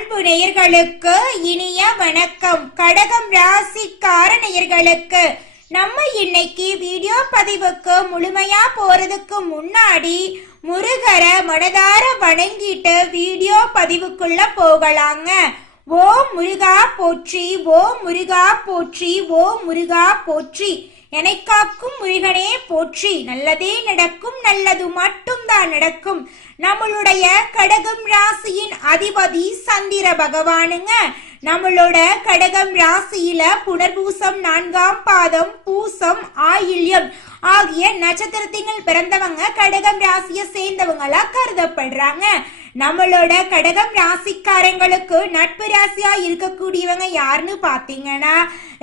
அன்பு நேயர்களுக்கு இனிய வணக்கம். கடகம் ராசிக்கார நேயர்களுக்கு நம்ம இன்னைக்கு வீடியோ பதிவுக்கு முழுமையா போறதுக்கு முன்னாடி முருகரை மனதார வணங்கிட்டு வீடியோ பதிவுக்குள்ள போகலாங்க. ஓம் முருகா போற்றி, ஓம் முருகா போற்றி, ஓம் முருகா போற்றி. எனக்காக்கும் முருகனே போற்றி. நல்லதே நடக்கும், நல்லது மட்டும்தான் நடக்கும். நம்மளுடைய கடகம் ராசியின் அதிபதி சந்திர பகவானுங்க. நம்மளோட கடகம் ராசியில புனர்பூசம் 4ஆம் பாதம், பூசம், ஆயில்யம் ஆகிய நட்சத்திரத்தினால் பிறந்தவங்க கடகம் ராசியை சேர்ந்தவங்களா கருதப்படுறாங்க. நம்மளோட கடகம் ராசிக்காரங்களுக்கு நட்பு ராசியா இருக்கக்கூடியவங்க யாருன்னு பாத்தீங்கன்னா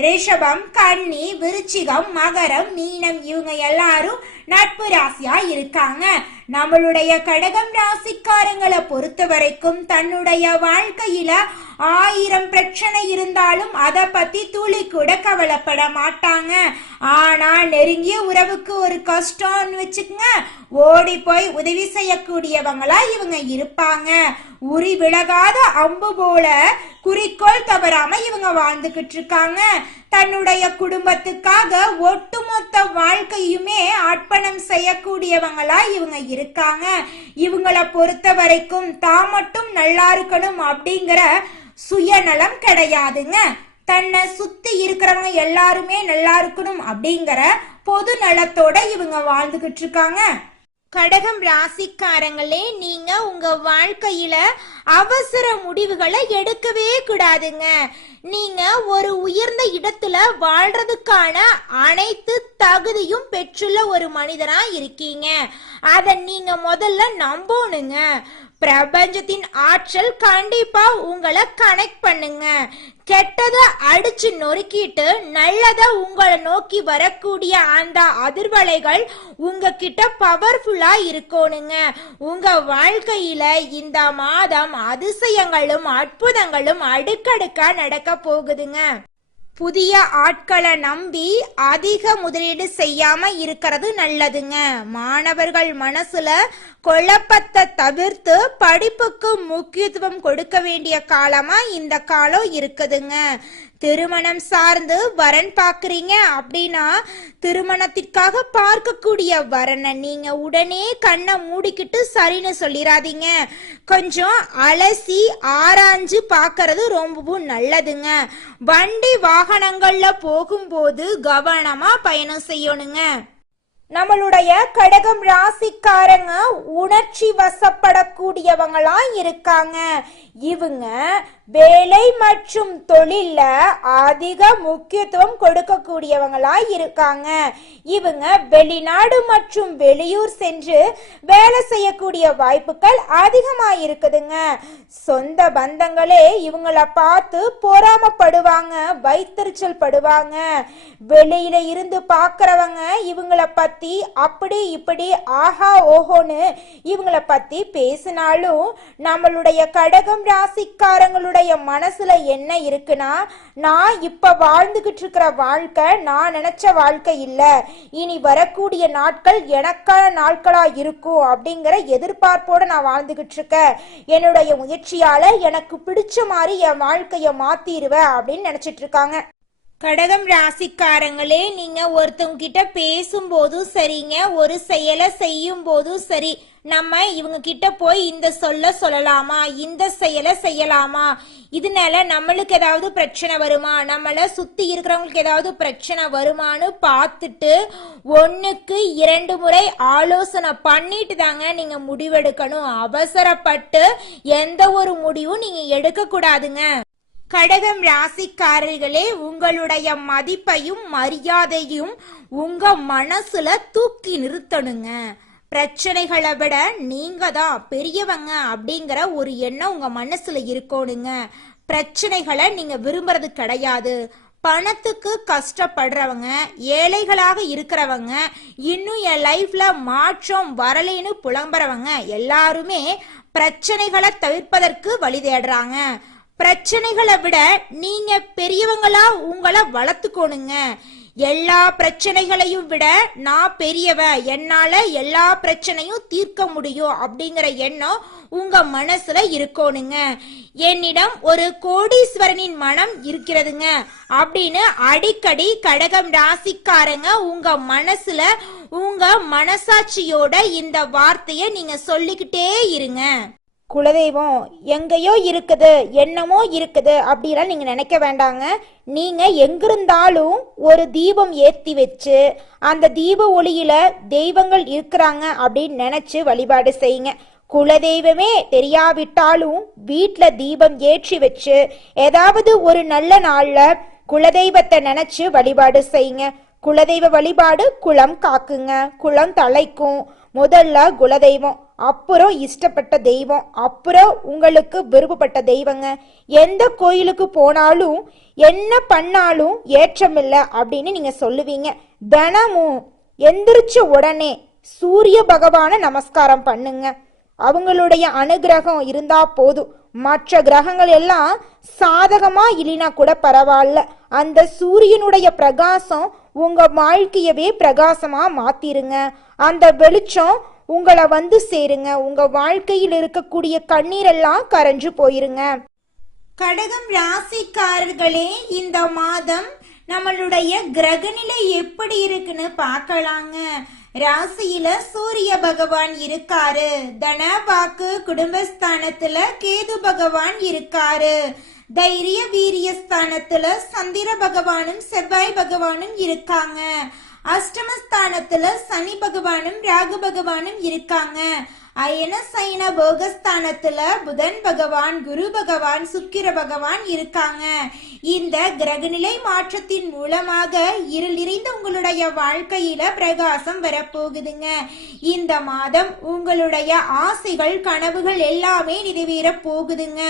ரிஷபம், கன்னி, விருச்சிகம், மகரம், மீனம் இவங்க எல்லாரும் நட்பு ராசியா இருக்காங்க. நம்மளுடைய கடகம் ராசிக்காரங்களை பொறுத்த வரைக்கும் தன்னுடைய வாழ்க்கையில 1000 பிரச்சனை இருந்தாலும் அதை பத்தி துளி கூட கவலைப்பட மாட்டாங்க. ஆனா நெருங்கிய உறவுக்கு ஒரு கஷ்டம்னு வச்சுக்கங்க, ஓடி போய் உதவி செய்யக்கூடியவங்களா இவங்க இருப்பாங்க. உரி விலகாத அம்பு போல குறிக்கோள் தவறாம இவங்க வாழ்ந்துகிட்டு இருக்காங்க. தன்னுடைய குடும்பத்துக்காக ஒட்டுமொத்த வாழ்க்கையுமே அர்ப்பணம் செய்யக்கூடியவங்களா இவங்க இருக்காங்க. இவங்களை பொறுத்த வரைக்கும் தான் மட்டும் நல்லா இருக்கணும் அப்படிங்கிற சுயநலம் கிடையாதுங்க. தன்னை சுத்தி இருக்கிறவங்க எல்லாருமே நல்லா இருக்கணும் அப்படிங்கிற பொது நலத்தோட இவங்க வாழ்ந்துகிட்டு இருக்காங்க. கடகம் ராசிக்காரங்களே, நீங்க உங்க வாழ்க்கையில அவசர முடிவுகளை எடுக்கவே கூடாதுங்க. நீங்க ஒரு உயர்ந்த இடத்துல வாழ்றதுக்கான அனைத்து தகுதியும் பெற்றுள்ள ஒரு மனிதனா இருக்கீங்க. அத நீங்க முதல்ல நம்பணுங்க. பிரபஞ்சத்தின் ஆற்றல் கண்டிப்பா உங்களை கனெக்ட் பண்ணுங்க. கெட்டத அடிச்சு நொறுக்கிட்டு நல்லத உங்களை நோக்கி வரக்கூடிய அந்த அதிர்வலைகள் உங்ககிட்ட பவர்ஃபுல்லா இருக்கணுங்க. உங்க வாழ்க்கையில இந்த மாதம் அதிசயங்களும் அற்புதங்களும் அடுக்கடுக்கா நடக்க போகுதுங்க. புதிய ஆட்களை நம்பி அதிக முதலீடு செய்யாம இருக்கிறது நல்லதுங்க. மாணவர்கள் மனசுல குழப்பத்தை தவிர்த்து படிப்புக்கு முக்கியத்துவம் கொடுக்க வேண்டிய காலமா இந்த காலம் இருக்குதுங்க. திருமணம் சார்ந்து வரன் பாக்குறீங்க அப்படின்னா திருமணத்திற்காக பார்க்கக்கூடிய வரனை நீங்க உடனே கண்ணை மூடிக்கிட்டு சரின்னு சொல்லிடாதீங்க. கொஞ்சம் அலசி ஆராய்ஞ்சு பாக்குறது ரொம்பவும் நல்லதுங்க. வண்டி வாகனங்கள்ல போகும்போது கவனமா பயணம் செய்யணுங்க. நம்மளுடைய கடகம் ராசிக்காரங்க உணர்ச்சி வசப்படக்கூடியவங்களா இருக்காங்க. இவங்க வேலை மற்றும் தொழில அதிக முக்கியத்துவம் கொடுக்கக்கூடியவங்களா இருக்காங்க. இவங்க வெளிநாடு மற்றும் வெளியூர் சென்று வேலை செய்யக்கூடிய வாய்ப்புகள் அதிகமா இருக்குதுங்க. சொந்த பந்தங்களே இவங்கள பார்த்து பொறாமப்படுவாங்க, வைத்தறிச்சல் படுவாங்க. வெளியில இருந்து பாக்குறவங்க இவங்கள பத்தி அப்படி இப்படி ஆஹா ஓஹோன்னு இவங்கள பத்தி பேசினாலும் நம்மளுடைய கடகம் ராசிக்காரங்களுடைய மனசுல என்ன இருக்குன்னா, நான் இப்ப வாழ்ந்துகிட்டு இருக்கிற வாழ்க்கை நான் நினைச்ச வாழ்க்கை இல்ல, இனி வரக்கூடிய நாட்கள் எனக்கான நாட்களா இருக்கும் அப்படிங்கிற எதிர்பார்ப்போட நான் வாழ்ந்துகிட்டு இருக்கேன். என்னுடைய முயற்சியால எனக்கு பிடிச்ச மாதிரி என் வாழ்க்கைய மாத்திருவேன் அப்படின்னு நினைச்சிட்டு இருக்காங்க. கடகம் ராசிக்காரங்களே, நீங்க ஒருத்தவங்க கிட்ட பேசும்போதும் சரிங்க, ஒரு செயலை செய்யும் போதும் சரி, நம்ம இவங்க கிட்ட போய் இந்த சொல்ல சொல்லலாமா, இந்த செயலை செய்யலாமா, இதனால நம்மளுக்கு ஏதாவது பிரச்சனை வருமா, நம்மள சுத்தி இருக்கிறவங்களுக்கு ஏதாவது பிரச்சனை வருமானு பார்த்துட்டு 1க்கு 2 முறை ஆலோசனை பண்ணிட்டு தாங்க நீங்க முடிவெடுக்கணும். அவசரப்பட்டு எந்த ஒரு முடிவும் நீங்க எடுக்க கூடாதுங்க. கடகம் ராசிக்காரர்களே, உங்களுடைய மதிப்பையும் மரியாதையும் உங்க மனசுல தூக்கி நிறுத்தணுங்க. பிரச்சனைகளை விட நீங்க தான் பெரியவங்க அப்படிங்கிற ஒரு எண்ணம் உங்க மனசுல இருக்கணுங்க. பிரச்சனைகளை நீங்க விரும்புறது கிடையாது. பணத்துக்கு கஷ்டப்படுறவங்க, ஏழைகளாக இருக்கிறவங்க, இன்னும் என் லைஃப்ல மாற்றம் வரலைன்னு புலம்புறவங்க எல்லாருமே பிரச்சனைகளை தவிர்ப்பதற்கு வழி தேடுறாங்க. பிரச்சனைகளை விட நீங்க பெரியவங்களா உங்களை வளர்த்துக்கோணுங்க. எல்லா பிரச்சனைகளையும் விட நான் பெரியவ, என்னால எல்லா பிரச்சனையும் தீர்க்க முடியும் அப்படிங்கிற எண்ணம் உங்க மனசுல இருக்கணுங்க. என்னிடம் ஒரு கோடீஸ்வரனின் மனம் இருக்கிறதுங்க அப்படின்னு அடிக்கடி கடகம் ராசிக்காரங்க உங்க மனசுல உங்க மனசாட்சியோட இந்த வார்த்தைய நீங்க சொல்லிக்கிட்டே இருங்க. குலதெய்வம் எங்கேயோ இருக்குது, என்னமோ இருக்குது அப்படிலாம் நீங்க நினைக்க வேண்டாங்க. நீங்க எங்கிருந்தாலும் ஒரு தீபம் ஏத்தி வச்சு அந்த தீப ஒளியில தெய்வங்கள் இருக்கிறாங்க அப்படின்னு நினைச்சு வழிபாடு செய்யுங்க. குலதெய்வமே தெரியாவிட்டாலும் வீட்டில் தீபம் ஏற்றி வச்சு ஏதாவது ஒரு நல்ல நாள்ல குலதெய்வத்தை நினைச்சு வழிபாடு செய்யுங்க. குலதெய்வ வழிபாடு குலம் காக்குங்க, குலம் தலைக்கும். முதல்ல குலதெய்வம், அப்புறம் இஷ்டப்பட்ட தெய்வம், அப்புறம் உங்களுக்கு விருப்பப்பட்ட தெய்வங்க. எந்த கோயிலுக்கு போனாலும் என்ன பண்ணாலும் ஏற்றமில்லை அப்படின்னு நீங்க சொல்லுவீங்க. தினமும் எந்திரிச்ச உடனே சூரிய பகவான நமஸ்காரம் பண்ணுங்க. அவங்களுடைய அனுகிரகம் இருந்தா போதும். மற்ற கிரகங்கள் எல்லாம் சாதகமா இல்லைனா கூட பரவாயில்ல, அந்த சூரியனுடைய பிரகாசம் உங்க வாழ்க்கையவே பிரகாசமா மாத்திருங்க. அந்த வெளிச்சம் உங்களை வந்து சேருங்க. உங்க வாழ்க்கையில் இருக்கக்கூடிய கண்ணீரெல்லாம் கரைஞ்சு போயிருங்க. கடகம் ராசிக்காரர்களே, இந்த மாதம் நம்மளுடைய கிரகநிலை எப்படி இருக்குன்னு பார்க்கலாங்க. ராசியில சூரிய பகவான் இருக்காரு. தன வாக்கு குடும்பஸ்தானத்துல கேது பகவான் இருக்காரு. தைரிய வீரிய ஸ்தானத்துல சந்திர பகவானும் செவ்வாய் பகவானும் இருக்காங்க. அஷ்டமஸ்தானத்துல சனி பகவானும் ராகு பகவானும் இருக்காங்க. அயன சைன போகஸ்தானத்துல புதன் பகவான், குரு பகவான், சுக்கிர பகவான் இருக்காங்க. இந்த கிரகநிலை மாற்றத்தின் மூலமாக இருள் நிறைந்த உங்களுடைய வாழ்க்கையில பிரகாசம் வரப்போகுதுங்க. இந்த மாதம் உங்களுடைய ஆசைகள் கனவுகள் எல்லாமே நிறைவேற போகுதுங்க.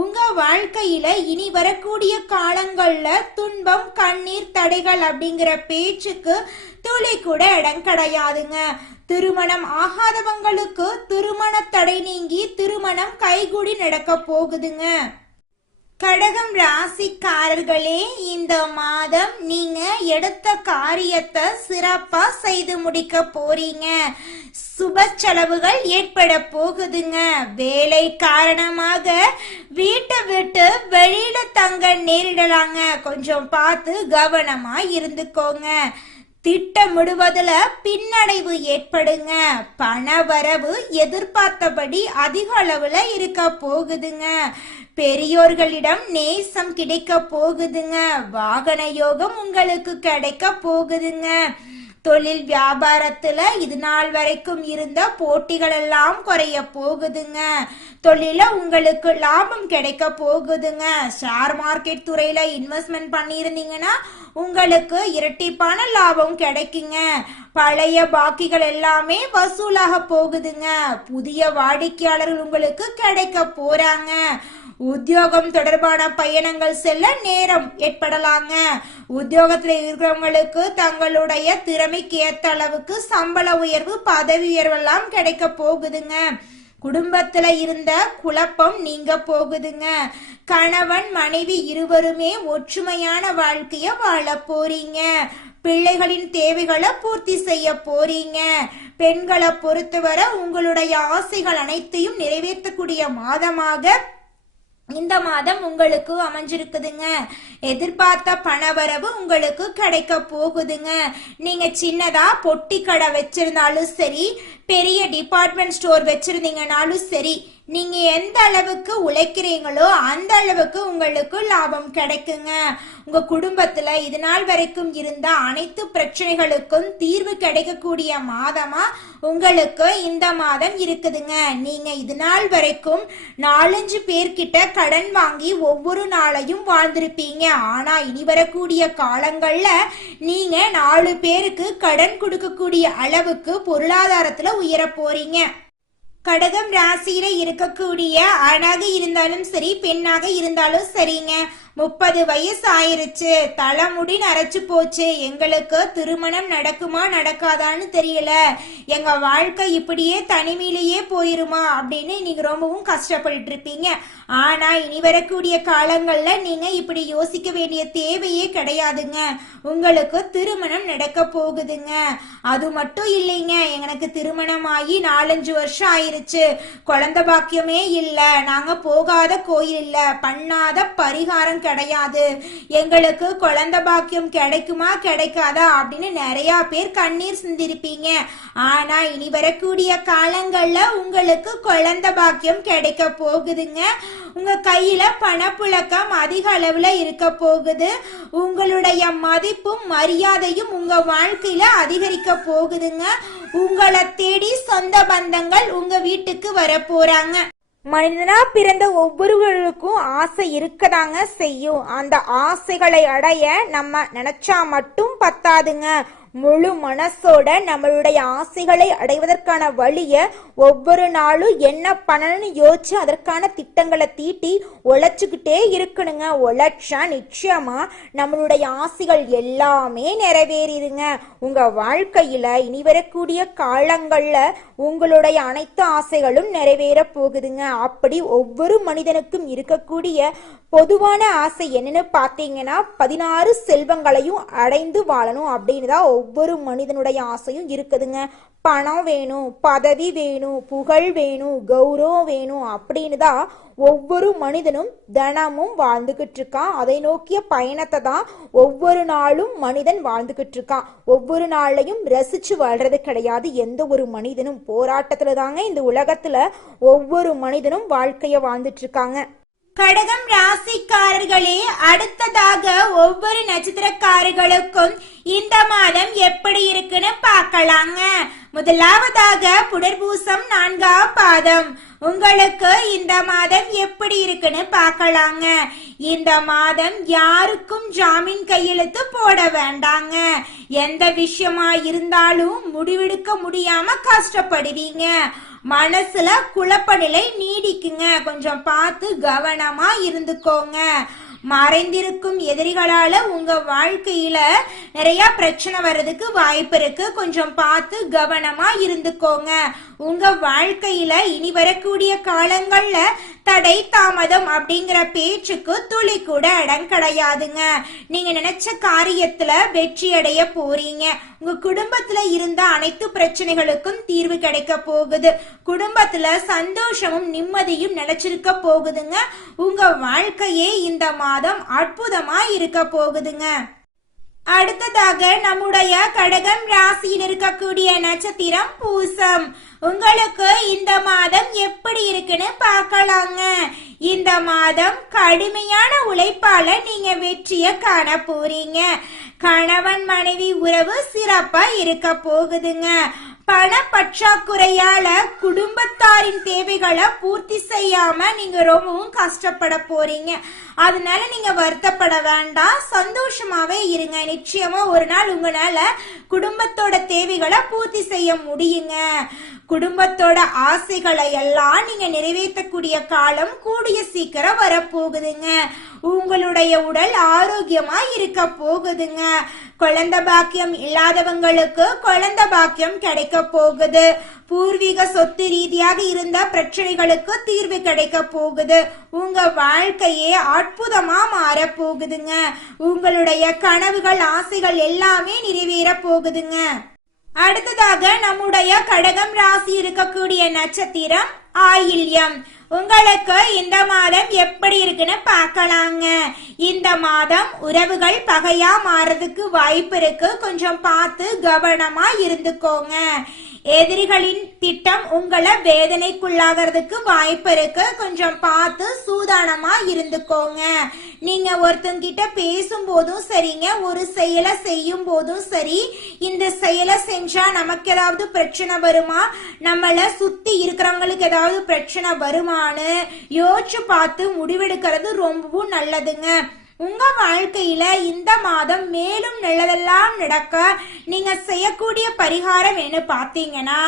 உங்க வாழ்க்கையில இனி வரக்கூடிய காலங்கள்ல துன்பம் கண்ணீர் தடைகள் அப்படிங்கிற பேச்சுக்கு துளி கூட இடம் கிடையாதுங்க. திருமணம் ஆகாதவங்களுக்கு திருமண தடை நீங்கி திருமணம் கைகூடி நடக்க போகுதுங்க. கடகம் ராசிக்காரர்களே, இந்த மாதம் நீங்க எடுத்த காரியத்தை சிறப்பா செய்து முடிக்க போறீங்க. சுப செலவுகள் ஏற்பட போகுதுங்க. வேலை காரணமாக வீட்டை விட்டு வெளியில தங்க நேரிடலாங்க. கொஞ்சம் பார்த்து கவனமா இருந்துக்கோங்க. திட்டமிடுவதுல பின்னடைவு ஏற்படுங்க. பண வரவு எதிர்பார்த்தபடி அதிக அளவுல இருக்க போகுதுங்க. பெரியோர்களிடம் நேசம் கிடைக்க போகுதுங்க. வாகன யோகம் உங்களுக்கு கிடைக்க போகுதுங்க. தொழில் வியாபாரத்துல இது நாள் வரைக்கும் இருந்த போட்டிகள் எல்லாம் குறைய போகுதுங்க. தொழில உங்களுக்கு லாபம் கிடைக்க போகுதுங்க. ஷேர் மார்க்கெட் துறையில இன்வெஸ்ட்மெண்ட் பண்ணியிருந்தீங்கன்னா உங்களுக்கு இரட்டிப்பான லாபம் கிடைக்குங்க. பழைய பாக்கிகள் எல்லாமே வசூலாக போகுதுங்க. புதிய வாடிக்கையாளர்கள் உங்களுக்கு கிடைக்க போறாங்க. உத்தியோகம் தொடர்பான பயணங்கள் செல்ல நேரம் ஏற்படலாங்க. உத்தியோகத்துல இருக்கிறவங்களுக்கு தங்களுடைய திறமைக்கு ஏத்த அளவுக்கு சம்பள உயர்வு, பதவி உயர்வு எல்லாம் கிடைக்க போகுதுங்க. குடும்பத்துல இருந்த குழப்பம் நீங்க போகுதுங்க. கணவன் மனைவி இருவருமே ஒற்றுமையான வாழ்க்கைய வாழ போறீங்க. பிள்ளைகளின் தேவைகளை பூர்த்தி செய்ய போறீங்க. பெண்களை பொறுத்தவரை உங்களுடைய ஆசைகள் அனைத்தையும் நிறைவேற்றக்கூடிய மாதமாக இந்த மாதம் உங்களுக்கு அமைஞ்சிருக்குதுங்க. எதிர்பார்த்த பணவரவு உங்களுக்கு கிடைக்க போகுதுங்க. நீங்க சின்னதா பொட்டி கடை வச்சிருந்தாலும் சரி, பெரிய டிபார்ட்மெண்ட் ஸ்டோர் வச்சிருந்தீங்கனாலும் சரி, நீங்க எந்த அளவுக்கு உழைக்கிறீங்களோ அந்த அளவுக்கு உங்களுக்கு லாபம் கிடைக்குங்க. உங்க குடும்பத்துல இது நாள் வரைக்கும் இருந்த அனைத்து பிரச்சனைகளுக்கும் தீர்வு கிடைக்கக்கூடிய மாதமா உங்களுக்கு இந்த மாதம் இருக்குதுங்க. நீங்க இது நாள் வரைக்கும் 4-5 பேர்கிட்ட கடன் வாங்கி ஒவ்வொரு நாளையும் வாழ்ந்திருப்பீங்க. ஆனா இனி வரக்கூடிய காலங்கள்ல நீங்க 4 பேருக்கு கடன் கொடுக்கக்கூடிய அளவுக்கு பொருளாதாரத்துல உயர போறீங்க. கடகம் ராசியில இருக்கக்கூடிய ஆணாக இருந்தாலும் சரி, பெண்ணாக இருந்தாலும் சரிங்க, 30 வயசு ஆயிருச்சு, தலைமுடி நரைச்சு போச்சு, எங்களுக்கு திருமணம் நடக்குமா நடக்காதான்னு தெரியல, எங்க வாழ்க்கை இப்படியே தனிமையிலேயே போயிருமா அப்படின்னு நீங்க ரொம்பவும் கஷ்டப்பட்டு இருப்பீங்க. ஆனா இனி வரக்கூடிய காலங்கள்ல நீங்க இப்படி யோசிக்க வேண்டிய தேவையே கிடையாதுங்க. உங்களுக்கு திருமணம் நடக்க போகுதுங்க. அது மட்டும் இல்லைங்க, எனக்கு திருமணம் ஆகி 4-5 வருஷம் ஆயிருச்சு, குழந்தை பாக்கியமே இல்ல, நாங்க போகாத கோயில் இல்ல, பண்ணாத பரிகாரம் கிடையாது, எங்களுக்கு குழந்தை பாக்கியம் கிடைக்குமா கிடைக்காதா அப்படின்னு நிறைய பேர் கண்ணீர் சிந்திருப்பீங்க. ஆனா இனி வரக்கூடிய காலங்கள்ல உங்களுக்கு குழந்தை பாக்கியம் கிடைக்க போகுதுங்க. உங்க கையில பணப்புழக்கம் அதிக அளவுல இருக்க போகுது. உங்களுடைய மதிப்பும் மரியாதையும் உங்க வாழ்க்கையில அதிகரிக்க போகுதுங்க. உங்களை தேடி சொந்த பந்தங்கள் உங்க வீட்டுக்கு வர போறாங்க. மனிதனா பிறந்த ஒவ்வொருவருக்கும் ஆசை இருக்கதாங்க செய்யும். அந்த ஆசைகளை அடைய நம்ம நினைச்சா மட்டும் பத்தாதுங்க. முழு மனசோட நம்மளுடைய ஆசைகளை அடைவதற்கான வழிய ஒவ்வொரு நாளும் என்ன பண்ணணும்னு யோசிச்சு அதற்கான திட்டங்களை தீட்டி உழைச்சுக்கிட்டே இருக்கணுங்க. உழைச்சா நிச்சயமா நம்மளுடைய ஆசைகள் எல்லாமே நிறைவேறிடுங்க. உங்க வாழ்க்கையில இனி வரக்கூடிய காலங்கள்ல உங்களுடைய அனைத்து ஆசைகளும் நிறைவேற போகுதுங்க. அப்படி ஒவ்வொரு மனிதனுக்கும் இருக்கக்கூடிய பொதுவான ஆசை என்னன்னு பார்த்தீங்கன்னா 16 செல்வங்களையும் அடைந்து வாழணும் அப்படின்னு தான் ஒவ்வொரு மனிதனுடைய ஆசையும் இருக்குதுங்க. பணம் வேணும், பதவி வேணும், புகழ் வேணும், கௌரவம் வேணும் அப்படின்னு தான் ஒவ்வொரு மனிதனும் தினமும் வாழ்ந்துகிட்டு இருக்கான். அதை நோக்கிய பயணத்தை தான் ஒவ்வொரு நாளும் மனிதன் வாழ்ந்துகிட்டு இருக்கான். ஒவ்வொரு நாளையும் ரசிச்சு வாழ்றது கிடையாது எந்த ஒரு மனிதனும். போராட்டத்துல தாங்க இந்த உலகத்துல ஒவ்வொரு மனிதனும் வாழ்க்கைய வாழ்ந்துட்டு இருக்காங்க. கடகம் ராசிக்காரர்களே, அடுத்ததாக ஒவ்வொரு நட்சத்திரக்காரர்களுக்கும் இந்த மாதம் எப்படி இருக்குன்னு பார்க்கலாங்க. முதலாவதாக புனர்பூசம் 4ஆம் பாதம். உங்களுக்கு இந்த மாதம் எப்படி இருக்குன்னு பார்க்கலாங்க. இந்த மாதம் யாருக்கும் ஜாமீன் கையெழுத்து போட வேண்டாங்க. எந்த விஷயமா இருந்தாலும் முடிவெடுக்க முடியாம கஷ்டப்படுவீங்க. மனசுல குழப்ப நிலை நீடிக்குங்க. கொஞ்சம் பார்த்து கவனமா இருந்துக்கோங்க. மறைந்திருக்கும் எதிரிகளால உங்க வாழ்க்கையில நிறைய பிரச்சனை வர்றதுக்கு வாய்ப்பு இருக்கு. கொஞ்சம் பார்த்து கவனமா இருந்துக்கோங்க. உங்க வாழ்க்கையில இனி வரக்கூடிய காலங்கள்ல தடை தாமதம் அப்படிங்கிற பேச்சுக்கு துளி கூட இடம் கிடையாதுங்க. நீங்க நினைச்ச காரியத்துல வெற்றி அடைய போறீங்க. உங்க குடும்பத்துல இருந்த அனைத்து பிரச்சனைகளுக்கும் தீர்வு கிடைக்க போகுது. குடும்பத்துல சந்தோஷமும் நிம்மதியும் நிலைச்சிருக்க போகுதுங்க. உங்க வாழ்க்கையே இந்த மாதம் அற்புதமா இருக்க போகுதுங்க. அடுத்ததாக நம்முடைய கடகம் ராசியில் இருக்கக்கூடிய நட்சத்திரம் பூசம். உங்களுக்கு இந்த மாதம் எப்படி இருக்குன்னு பார்க்கலாங்க. இந்த மாதம் கடுமையான உழைப்பால நீங்க வெற்றிய காண போறீங்க. கணவன் மனைவி உறவு சிறப்பா இருக்க போகுதுங்க. பண பற்றாக்குறையால குடும்பத்தாரின் தேவைகளை பூர்த்தி செய்யாம நீங்க ரொம்பவும் கஷ்டப்பட போறீங்க. அதனால நீங்க வருத்தப்பட வேண்டாம், சந்தோஷமாவே இருங்க. நிச்சயமா ஒரு நாள் உங்களால குடும்பத்தோட தேவைகளை பூர்த்தி செய்ய முடியுங்க. குடும்பத்தோட ஆசைகளை எல்லாம் நீங்க நிறைவேற்றக்கூடிய காலம் கூடிய சீக்கிரம் வரப்போகுதுங்க. உங்களுடைய உடல் ஆரோக்கியமா இருக்க போகுதுங்க. குழந்தை பாக்கியம் இல்லாதவங்களுக்கு குழந்தை பாக்கியம் கிடைக்க போகுது. பூர்வீக சொத்து ரீதியாக இருந்த பிரச்சனைகளுக்கு தீர்வு கிடைக்க போகுது. உங்க வாழ்க்கையே அற்புதமா மாற போகுதுங்க. உங்களுடைய கனவுகள் ஆசைகள் எல்லாமே நிறைவேற போகுதுங்க. அடுத்ததாக நம்முடைய கடகம் ராசி இருக்கக்கூடிய நட்சத்திரம் ஆயில்யம். உங்களுக்கு இந்த மாதம் எப்படி இருக்குன்னு பார்க்கலாங்க. இந்த மாதம் உறவுகள் பகையா மாறதுக்கு வாய்ப்பு இருக்கு. கொஞ்சம் பார்த்து கவனமா இருந்துக்கோங்க. எதிரிகளின் திட்டம் உங்களை வேதனைக்குள்ளாகிறதுக்கு வாய்ப்பு இருக்கு. கொஞ்சம் பார்த்து சூதானமா இருந்துக்கோங்க. நீங்க ஒருத்தங்கிட்ட பேசும்போதும் சரிங்க, ஒரு செயலை செய்யும் போதும் சரி, இந்த செயலை செஞ்சா நமக்கு ஏதாவது பிரச்சனை வருமா, நம்மள சுத்தி இருக்கிறவங்களுக்கு ஏதாவது பிரச்சனை வருமானு யோசிச்சு பார்த்து முடிவெடுக்கிறது ரொம்பவும் நல்லதுங்க. உங்க வாழ்க்கையில இந்த மாதம் மேலும் நல்லதெல்லாம் நடக்க நீங்க செய்யக்கூடிய பரிகாரம் என்ன பார்த்தீங்கன்னா,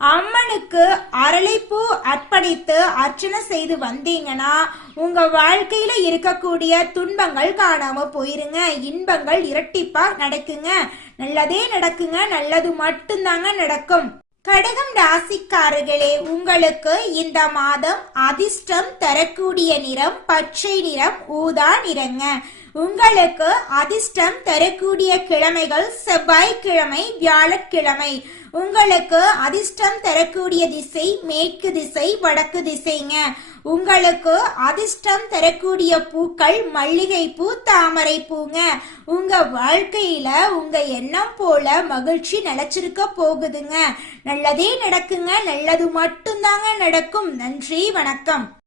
அம்மனுக்கு அரளிப்பூ அர்ப்பணித்து அர்ச்சனை செய்து வந்தீங்கன்னா உங்க வாழ்க்கையில இருக்கக்கூடிய துன்பங்கள் காணாம போயிருங்க, இன்பங்கள் இரட்டிப்பா நடக்குங்க, நல்லதே நடக்குங்க, நல்லது மட்டும்தாங்க நடக்கும். கடகம் ராசிக்காரர்களே, உங்களுக்கு இந்த மாதம் அதிர்ஷ்டம் தரக்கூடிய நிறம் பச்சை நிறம், ஊதா நிறங்க. உங்களுக்கு அதிர்ஷ்டம் தரக்கூடிய கிழமைகள் செவ்வாய்க்கிழமை, வியாழக்கிழமை. உங்களுக்கு அதிர்ஷ்டம் தரக்கூடிய திசை மேற்கு திசை, வடக்கு திசைங்க. உங்களுக்கு அதிர்ஷ்டம் தரக்கூடிய பூக்கள் மல்லிகை பூ, தாமரை பூங்க. உங்க வாழ்க்கையில உங்க எண்ணம் போல மகிழ்ச்சி நிலைச்சிருக்க போகுதுங்க. நல்லதே நடக்குங்க, நல்லது மட்டும்தாங்க நடக்கும். நன்றி, வணக்கம்.